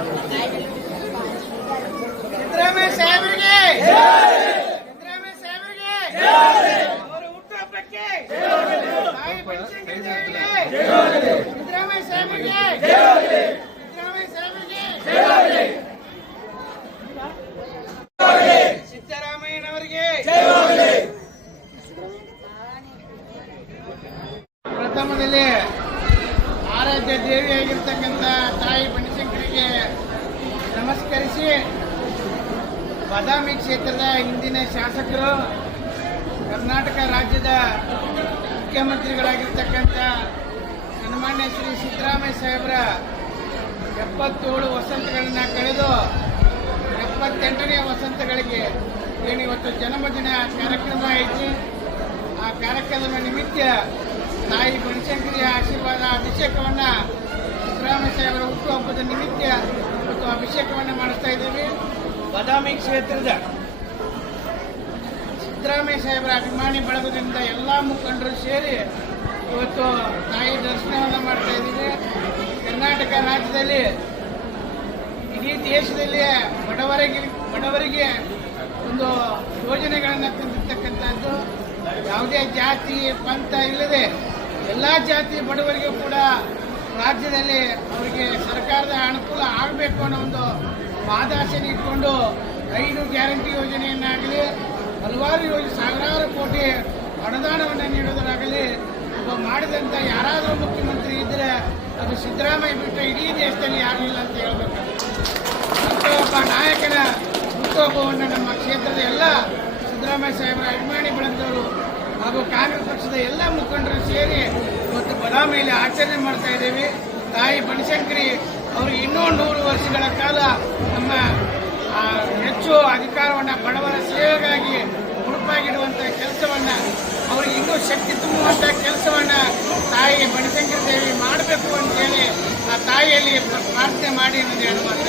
ಸಿದ್ದರಾಮಯ್ಯ ಸಾಹೇಬರಿಗೆ ತಾಯಿ ಬನಶಂಕರಿ ಪ್ರಥಮದಲ್ಲಿ ಆರಾಧ್ಯ ದೇವಿಯಾಗಿರ್ತಕ್ಕಂಥ ತಾಯಿ ಬನಶಂಕರಿಗೆ ನಮಸ್ಕರಿಸಿ ಬಾದಾಮಿ ಕ್ಷೇತ್ರದ ಹಿಂದಿನ ಶಾಸಕರು ಕರ್ನಾಟಕ ರಾಜ್ಯದ ಮುಖ್ಯಮಂತ್ರಿಗಳಾಗಿರ್ತಕ್ಕಂಥ ಸನ್ಮಾನ್ಯ ಶ್ರೀ ಸಿದ್ದರಾಮಯ್ಯ ಸಾಹೇಬರ ಎಪ್ಪತ್ತೇಳು ವಸಂತಗಳನ್ನು ಕಳೆದು ಎಪ್ಪತ್ತೆಂಟನೇ ವಸಂತಗಳಿಗೆ ಏನು ಇವತ್ತು ಜನ್ಮದಿನ ಕಾರ್ಯಕ್ರಮ ಐತಿ. ಆ ಕಾರ್ಯಕ್ರಮದ ನಿಮಿತ್ತ ತಾಯಿ ಬನಶಂಕರಿಯ ಆಶೀರ್ವಾದ ಅಭಿಷೇಕವನ್ನ ಸಿದ್ದರಾಮಯ್ಯ ಸಾಹೇಬರ ಹುಟ್ಟುಹಬ್ಬದ ನಿಮಿತ್ತ ಇವತ್ತು ಅಭಿಷೇಕವನ್ನು ಮಾಡಿಸ್ತಾ ಇದ್ದೀವಿ. ಬದಾಮಿ ಕ್ಷೇತ್ರದ ಸಿದ್ದರಾಮಯ್ಯ ಸಾಹೇಬರ ಅಭಿಮಾನಿ ಬಳಗದಿಂದ ಎಲ್ಲ ಮುಖಂಡರು ಸೇರಿ ಇವತ್ತು ತಾಯಿ ದರ್ಶನವನ್ನು ಮಾಡ್ತಾ ಇದ್ದೀವಿ. ಕರ್ನಾಟಕ ರಾಜ್ಯದಲ್ಲಿ ಇಡೀ ದೇಶದಲ್ಲಿ ಬಡವರಿಗೆ ಬಡವರಿಗೆ ಒಂದು ಯೋಜನೆಗಳನ್ನು ತಂದಿರ್ತಕ್ಕಂಥದ್ದು. ಯಾವುದೇ ಜಾತಿ, ಪಂಥ ಇಲ್ಲದೆ ಎಲ್ಲ ಜಾತಿ ಬಡವರಿಗೂ ಕೂಡ ರಾಜ್ಯದಲ್ಲಿ ಅವರಿಗೆ ಸರ್ಕಾರದ ಅನುಕೂಲ ಆಗಬೇಕು ಅನ್ನೋ ಒಂದು ವಾದಾಸೆನ ಇಟ್ಕೊಂಡು ಐದು ಗ್ಯಾರಂಟಿ ಯೋಜನೆಯನ್ನಾಗಲಿ, ಹಲವಾರು ಯೋಜನೆ ಸಾವಿರಾರು ಕೋಟಿ ಅನುದಾನವನ್ನು ನೀಡೋದರಾಗಲಿ ಒಬ್ಬ ಮಾಡಿದಂಥ ಯಾರಾದರೂ ಮುಖ್ಯಮಂತ್ರಿ ಇದ್ದರೆ ಅದು ಸಿದ್ದರಾಮಯ್ಯ ಬಿಟ್ಟು ಇಡೀ ದೇಶದಲ್ಲಿ ಯಾರೂ ಇಲ್ಲ ಅಂತ ಹೇಳಬೇಕು. ಅಂತ ಒಬ್ಬ ನಾಯಕನ ಹುಟ್ಟುಹಬ್ಬವನ್ನು ನಮ್ಮ ಕ್ಷೇತ್ರದ ಎಲ್ಲ ಸಿದ್ದರಾಮಯ್ಯ ಸಾಹೇಬರ ಅಭಿಮಾನಿ ಬಳಗದವರು ಹಾಗೂ ಕಾಂಗ್ರೆಸ್ ಪಕ್ಷದ ಎಲ್ಲ ಮುಖಂಡರು ಸೇರಿ ಬದಾಮಿಯಲ್ಲಿ ಆಚರಣೆ ಮಾಡ್ತಾ ಇದ್ದೇವೆ. ತಾಯಿ ಬನಶಂಕರಿ ಅವರು ಇನ್ನೂ ನೂರು ವರ್ಷಗಳ ಕಾಲ ನಮ್ಮ ಹೆಚ್ಚು ಅಧಿಕಾರವನ್ನು, ಬಡವರ ಸೇವೆಗಾಗಿ ಮುಡುಪಾಗಿಡುವಂಥ ಕೆಲಸವನ್ನು, ಅವರಿಗೆ ಇನ್ನೂ ಶಕ್ತಿ ತುಂಬುವಂಥ ಕೆಲಸವನ್ನು ತಾಯಿ ಬನಶಂಕರಿ ದೇವಿ ಮಾಡಬೇಕು ಅಂತೇಳಿ ಆ ತಾಯಿಯಲ್ಲಿ ಪ್ರಾರ್ಥನೆ ಮಾಡಿ ಎಂದು ಮಾತು.